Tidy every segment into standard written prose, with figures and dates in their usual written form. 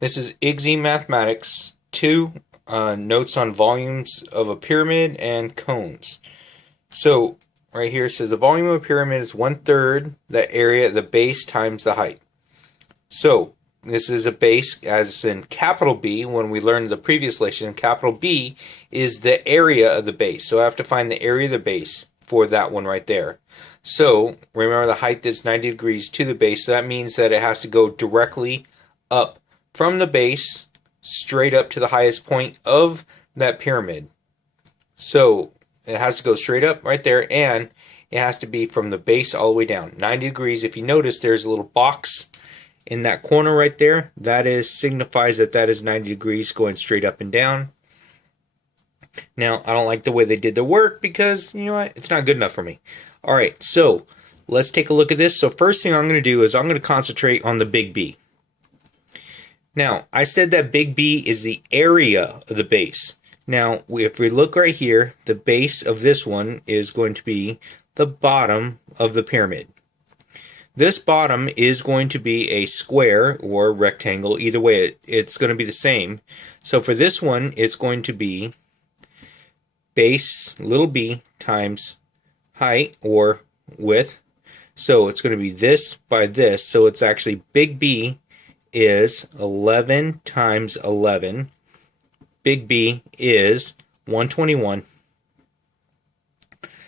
This is IGCSE Mathematics 2 Notes on Volumes of a Pyramid and Cones. So, right here it says the volume of a pyramid is 1/3 the area, the base times the height. So, this is a base as in capital B. When we learned the previous lesson, capital B is the area of the base. So I have to find the area of the base for that one right there. So, remember the height is 90 degrees to the base. So that means that it has to go directly up from the base straight up to the highest point of that pyramid. So it has to go straight up right there, and it has to be from the base all the way down 90 degrees. If you notice, there's a little box in that corner right there. That signifies that is 90 degrees going straight up and down. Now, I don't like the way they did the work because, you know what, it's not good enough for me. Alright, so let's take a look at this. So first thing I'm going to do is I'm going to concentrate on the big B. Now, I said that big B is the area of the base. Now, if we look right here, the base of this one is going to be the bottom of the pyramid. This bottom is going to be a square or rectangle. Either way, it's going to be the same. So for this one, it's going to be base, little b, times height or width. So it's going to be this by this. So it's actually big B is 11 times 11. Big B is 121.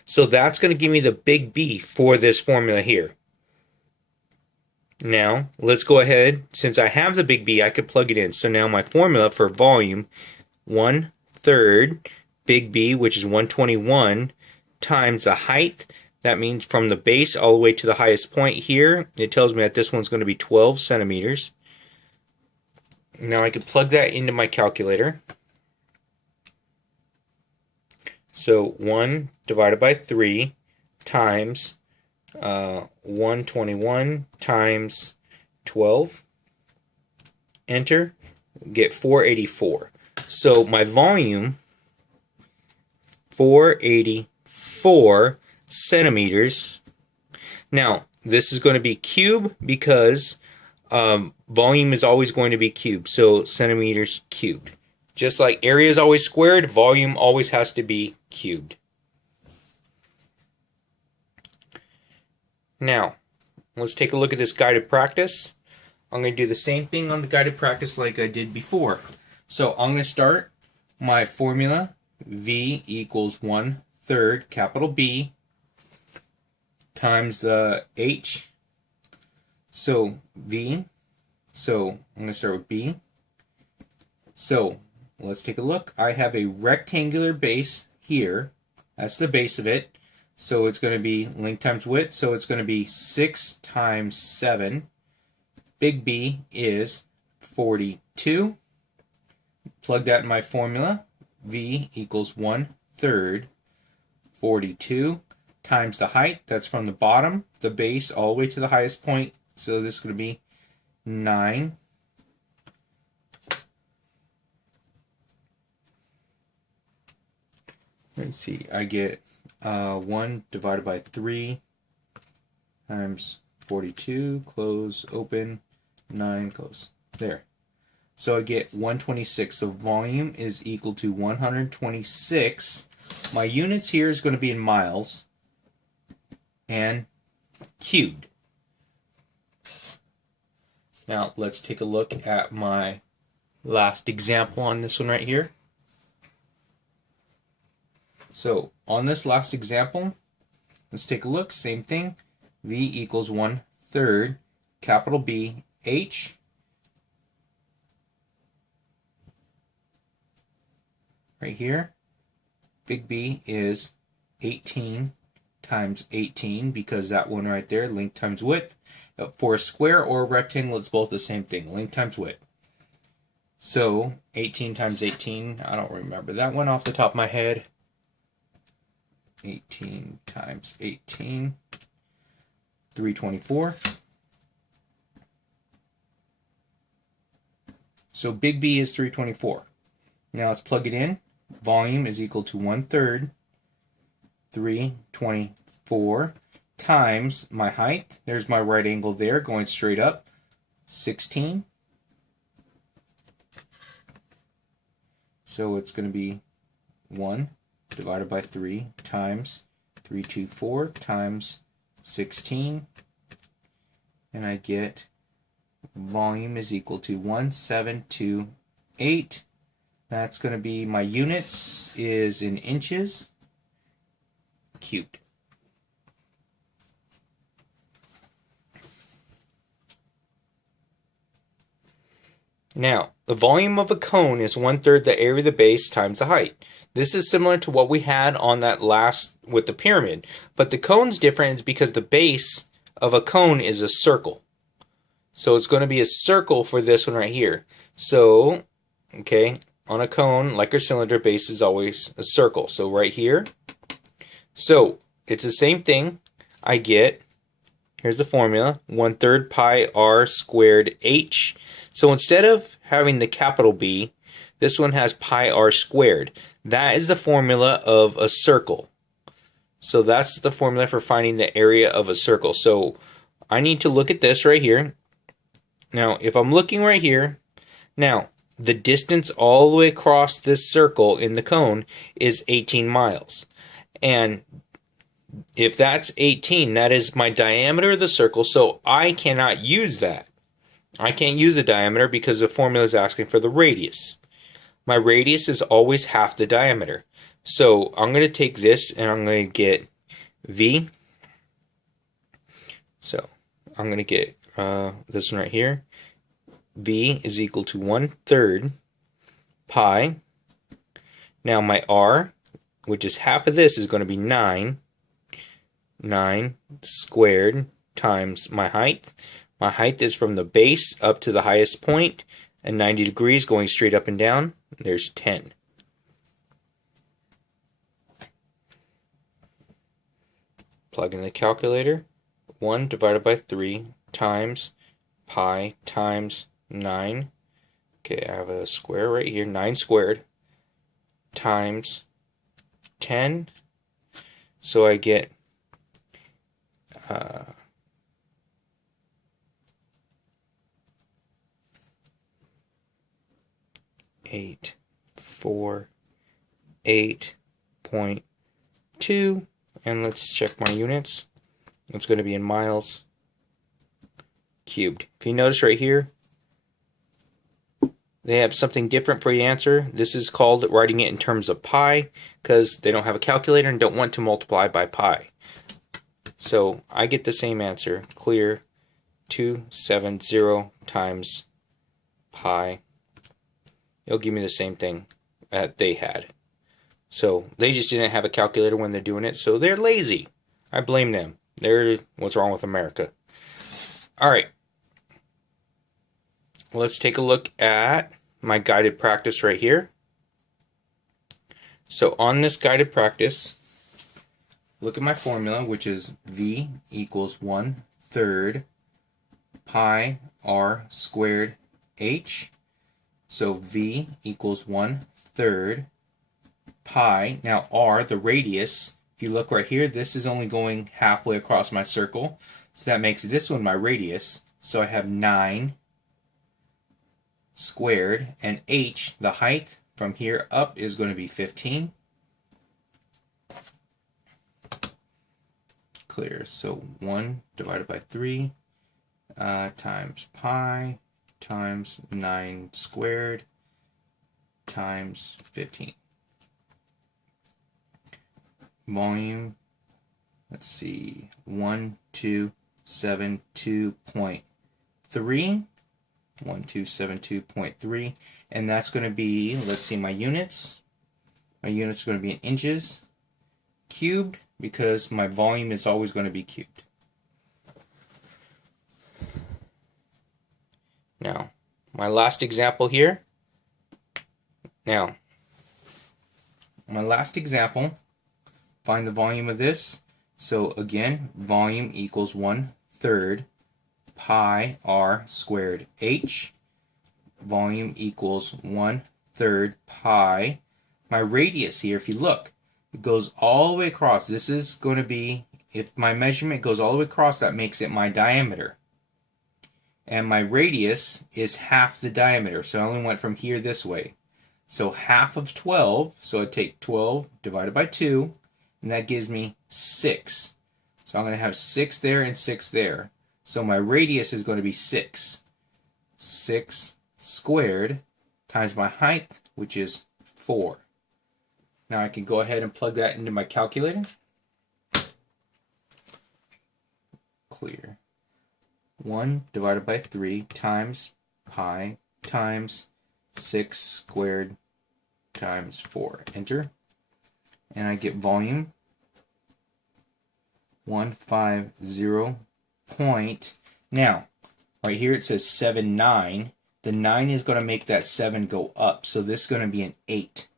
So that's going to give me the big B for this formula here. Now, let's go ahead. Since I have the big B, I could plug it in. So now my formula for volume, 1/3 big B, which is 121, times the height. That means from the base all the way to the highest point here. It tells me that this one's going to be 12 centimeters. Now I can plug that into my calculator. So 1 divided by 3 times 121 times 12. Enter. Get 484. So my volume, 484 centimeters. Now, this is going to be cube because volume is always going to be cubed, so centimeters cubed. Just like area is always squared, volume always has to be cubed. Now, let's take a look at this guided practice. I'm going to do the same thing on the guided practice like I did before. So I'm going to start my formula. V equals 1/3 capital B times the H. So V, so I'm going to start with B. So let's take a look. I have a rectangular base here. That's the base of it. So it's going to be length times width. So it's going to be 6 times 7. Big B is 42. Plug that in my formula. V equals 1/3 42 times the height. That's from the bottom, the base, all the way to the highest point. So this is going to be 9. Let's see, I get 1 divided by 3 times 42, close, open, 9, close. There. So I get 126. So volume is equal to 126. My units here is going to be in miles and cubed. Now let's take a look at my last example on this one right here. So on this last example, let's take a look. Same thing. V equals 1/3 capital B H. Right here, big B is 18 times 18 because that one right there, length times width. For a square or a rectangle, it's both the same thing, length times width. So 18 times 18, I don't remember that one off the top of my head. 18 times 18, 324. So big B is 324. Now let's plug it in. Volume is equal to 1/3 324 times my height. There's my right angle there going straight up, 16. So it's going to be 1 divided by 3 times 324 times 16, and I get volume is equal to 1728. That's going to be, my units is in inches cubed. Now, the volume of a cone is 1/3 the area of the base times the height. This is similar to what we had on that last with the pyramid, but the cone's different is because the base of a cone is a circle. So it's going to be a circle for this one right here. So, okay, on a cone, like a cylinder, base is always a circle. So right here, so it's the same thing. I get, here's the formula, 1/3 pi r squared h. So instead of having the capital B, this one has pi r squared. That is the formula of a circle. So that's the formula for finding the area of a circle. So I need to look at this right here. Now, if I'm looking right here, now the distance all the way across this circle in the cone is 18 miles. And if that's 18, that is my diameter of the circle, so I cannot use that. I can't use the diameter because the formula is asking for the radius. My radius is always half the diameter. So I'm going to take this and I'm going to get V. So I'm going to get this one right here. V is equal to 1/3 pi. Now my R, which is half of this, is going to be 9 squared times my height. My height is from the base up to the highest point, and 90 degrees going straight up and down. There's 10. Plug in the calculator. 1 divided by 3 times pi times 9. Okay, I have a square right here. 9 squared times 10. So I get 848.2, and let's check my units. It's going to be in miles cubed. If you notice right here, they have something different for the answer. This is called writing it in terms of pi because they don't have a calculator and don't want to multiply by pi. So I get the same answer, clear, 270 times pi. It'll give me the same thing that they had. So they just didn't have a calculator when they're doing it, so they're lazy. I blame them. They're what's wrong with America. Alright. Let's take a look at my guided practice right here. So on this guided practice, look at my formula, which is V equals 1/3 pi r squared h. So V equals 1/3 pi. Now r, the radius, if you look right here, this is only going halfway across my circle. So that makes this one my radius. So I have 9 squared, and h, the height from here up, is going to be 15. Clear. So 1 divided by 3 times pi times 9 squared times 15. Volume, let's see, 1272.3. 1272.3, and that's going to be, let's see, my units. My units are going to be in inches cubed because my volume is always going to be cubed. Now, my last example here. Now, my last example, find the volume of this. So again, volume equals 1/3 pi r squared h. Volume equals 1/3 pi. My radius here, if you look, it goes all the way across. This is going to be, if my measurement goes all the way across, that makes it my diameter. And my radius is half the diameter, so I only went from here this way. So half of 12, so I take 12 divided by 2, and that gives me 6. So I'm going to have 6 there and 6 there. So my radius is going to be 6. 6 squared times my height, which is 4. Now I can go ahead and plug that into my calculator. Clear. 1 divided by 3 times pi times 6 squared times 4. Enter. And I get volume 150 point. Now, right here it says 79. The 9 is going to make that 7 go up. So this is going to be an 8.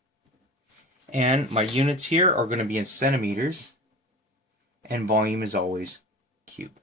And my units here are going to be in centimeters. And volume is always cube.